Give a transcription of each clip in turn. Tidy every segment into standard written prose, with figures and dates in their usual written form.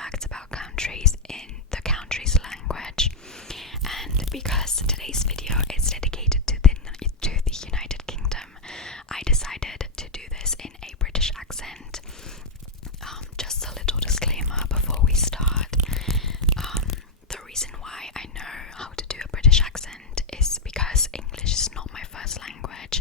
facts about countries in the country's language. And because today's video is dedicated to the United Kingdom, I decided to do this in a British accent. Just a little disclaimer before we start. The reason why I know how to do a British accent is because English is not my first language,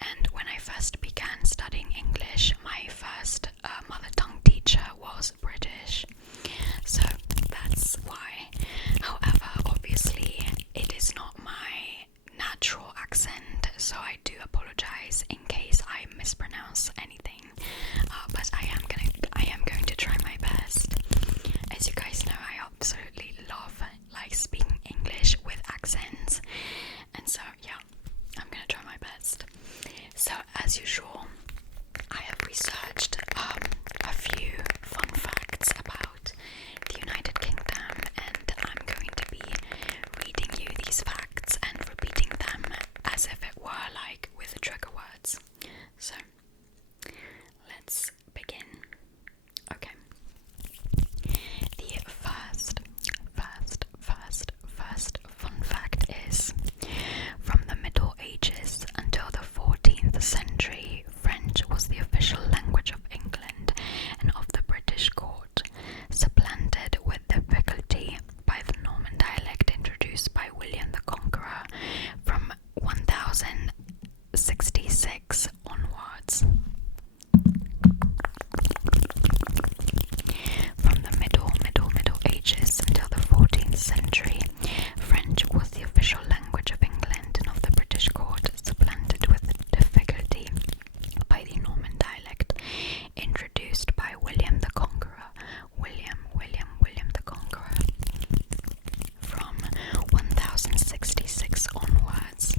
and when I first began studying English, my first mother tongue teacher was British, so that's why. However, obviously it is not my natural accent, so I do apologize in case I mispronounce anything, but I am going to try my best. As you guys know, I absolutely love speaking English with accents, and so yeah, I'm gonna try my best. So as usual, I have researched a few fun facts about the United Kingdom, and I'm going to be reading you these facts and repeating them as if it were with trigger words. So let's begin. Okay. The first fun fact is, from the Middle Ages until the 14th century, French was the official language of England and of the British court, supplanted with difficulty by the Norman dialect introduced by William the Conqueror from 1066 onwards. From the Middle Ages until the 14th century, French was the official language of England and of the British court, supplanted with difficulty by the Norman dialect introduced by William the Conqueror. William the Conqueror. From 1066 onwards.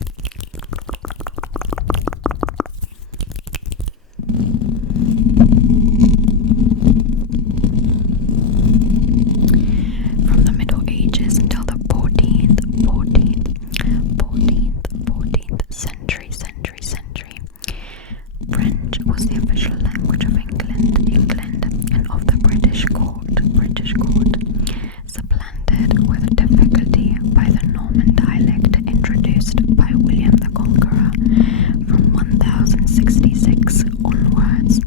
From the Middle Ages until the 14th century, French was the official language of England and of the British court, supplanted with difficulty by the Norman dialect introduced by William the Conqueror from 1066 onwards.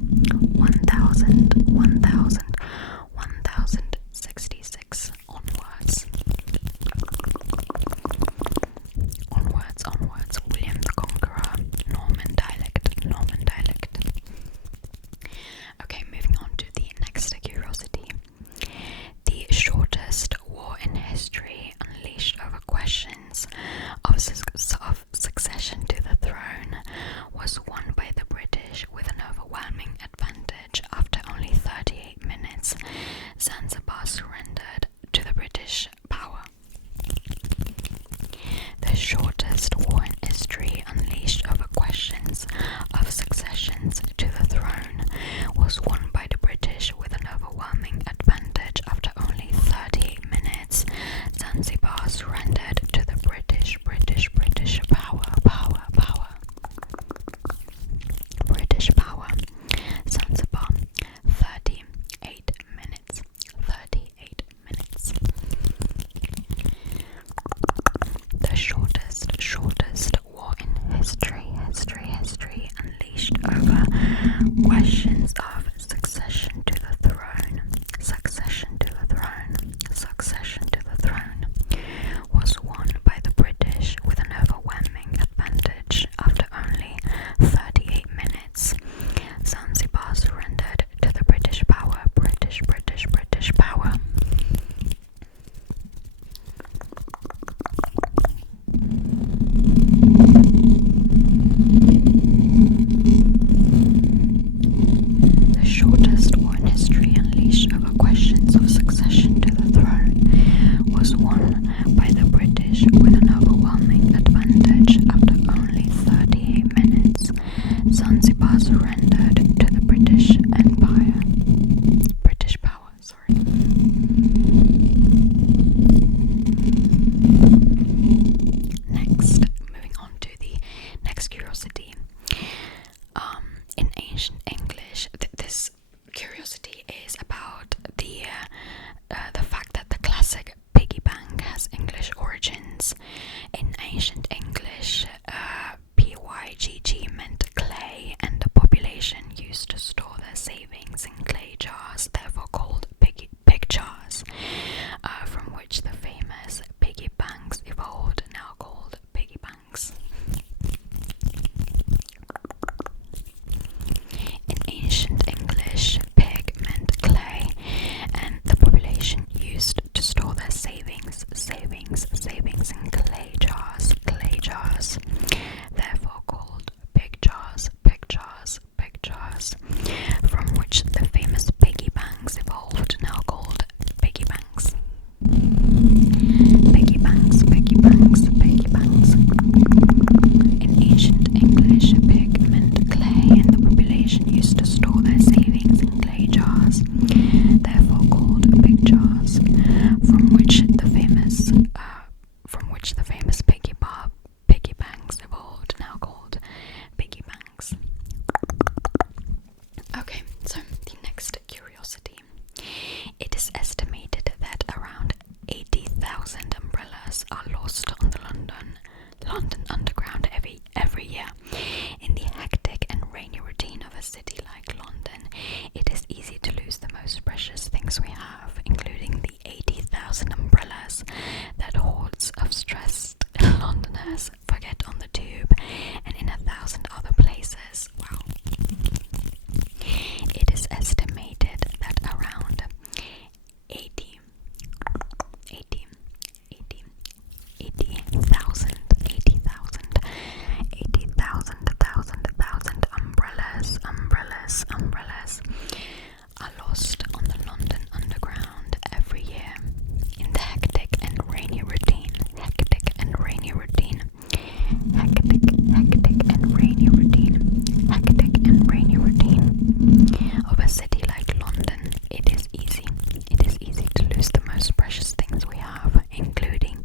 1066 onwards. Onwards, William the Conqueror, Norman dialect. Okay, moving on to the next curiosity. The shortest war in history unleashed over questions of succession to the throne was won by the British with an overwhelming advantage. After only 38 minutes, Zanzibar surrendered to the British power. The shortest war in history unleashed over questions of successions to the throne was won by the British with an overwhelming advantage. After only 38 minutes, Zanzibar surrendered to the British power. British power. Zanzibar, 38 minutes. The shortest war in history unleashed over questions of succession to the throne was won by the British with an overwhelming advantage. After only 38 minutes, Zanzibar surrendered to the British power. British power. The shortest war in history unleashed over questions of succession to the throne was won by the British with an overwhelming advantage. After only 38 minutes, Zanzibar surrendered to the British Empire. British power, sorry. Next, moving on to the next curiosity. In ancient English, this curiosity is about the ancient English, Pygg meant clay, and the population used to store their savings in clay jars, therefore called pig jars, from which the famous piggy banks evolved, now called piggy banks. In ancient English, pig meant clay, and the population used to store their savings in clay jars, therefore called pig jars, from which the famous piggy banks evolved, now called piggy banks. Piggy banks. In ancient English, pig meant clay, and the population used to store their savings in clay jars, therefore called pig jars, from which the famous piggy banks evolved, now called piggy banks. Okay, so the next curiosity. It is estimated that around 80,000 umbrellas are lost on the London Underground every year. In the hectic and rainy routine of a city like London, it is easy to lose the most precious things we have, including the 80,000 umbrellas that hordes of stressed Londoners forget on the tube and in 1,000 other places. Wow. It is estimated that around 80,000 umbrellas are lost on the London Underground every year. In the hectic and rainy routine of a city like London, it is easy to lose the most precious things we have, including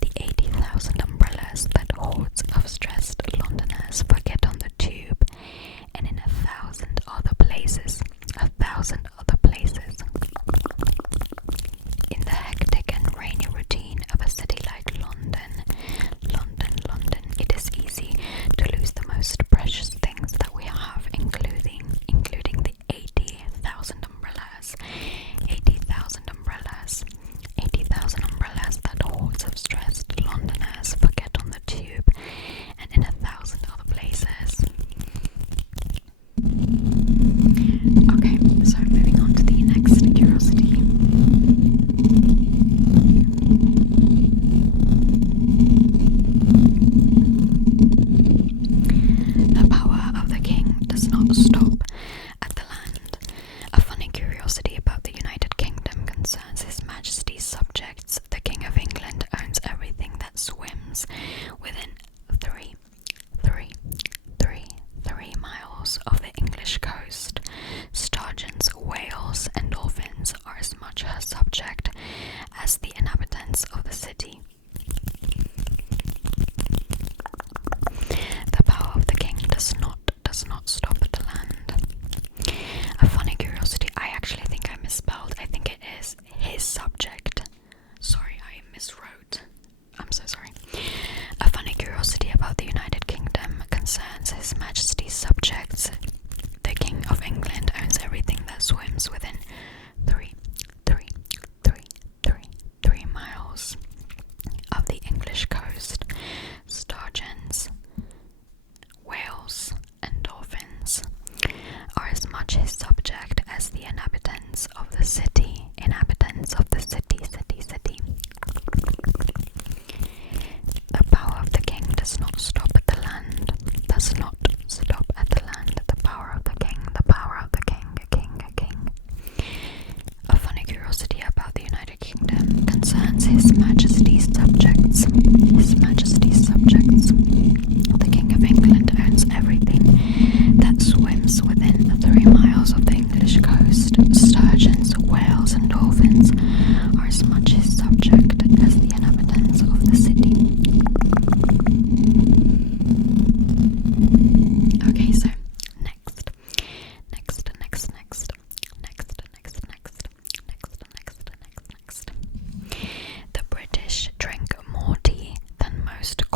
the 80,000 umbrellas that hordes of stressed Londoners forget on the tube and in 1,000 other places. In the hectic and rainy routine of a city like London, it is easy to lose the most precious things that we have, including the 80,000 umbrellas that hordes of stressed Londoners forget on the tube and in 1,000 other places. Okay, so moving on to the next curiosity. The power of the king does not stop at the land. A funny curiosity about the United Kingdom concerns His Majesty's subjects. The King of England owns everything that swims within 3 miles of the English coast. Sturgeons, whales, and dolphins are as much her subject as the inhabitants of the city. The power of the king does not stop at the land. A funny curiosity, I actually think I misspelled. I think it is his subject. Sorry, I miswrote. I'm so sorry. A funny curiosity about the United Kingdom concerns His Majesty's subjects. The King of England owns everything that swims within 3 miles of the English coast. Sturgeons, whales, and dolphins are as much his subject as the inhabitants of the city. The power of the king does not stop at the land. The power of the king. A funny curiosity about the United Kingdom concerns His Majesty's subjects. The King of England owns everything that swims within 3 miles of the English coast. Sturgeons, whales, and dolphins are as much his subject as the inhabitants of the city. Okay, so next. The British drink more tea than most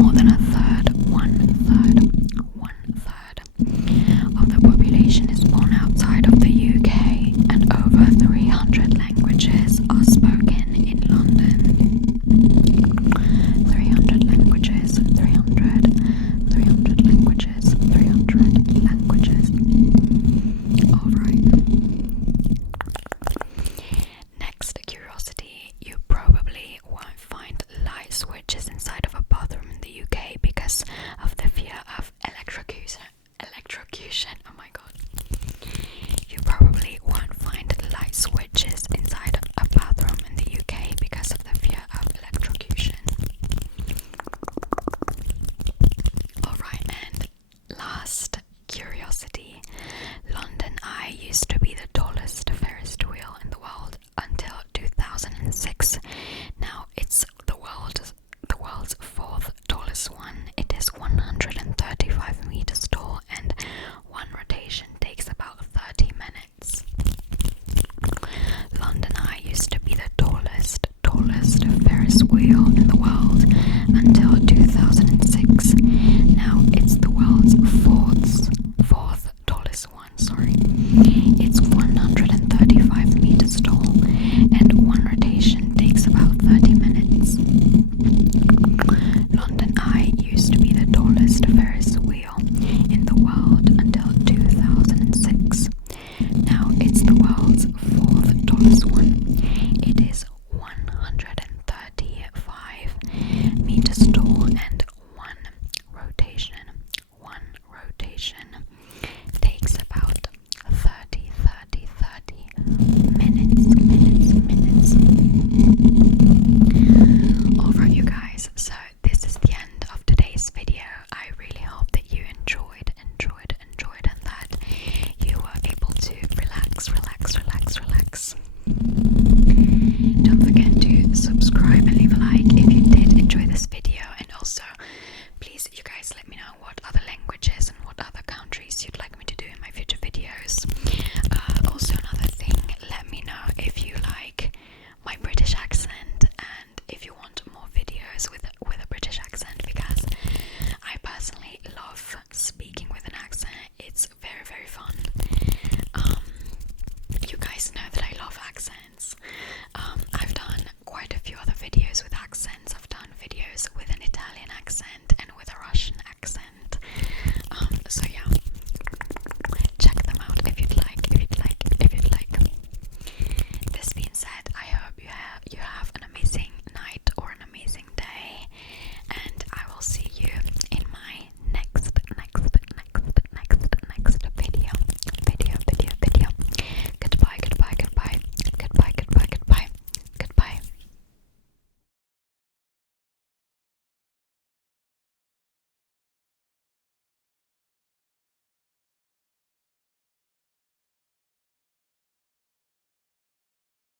more than a third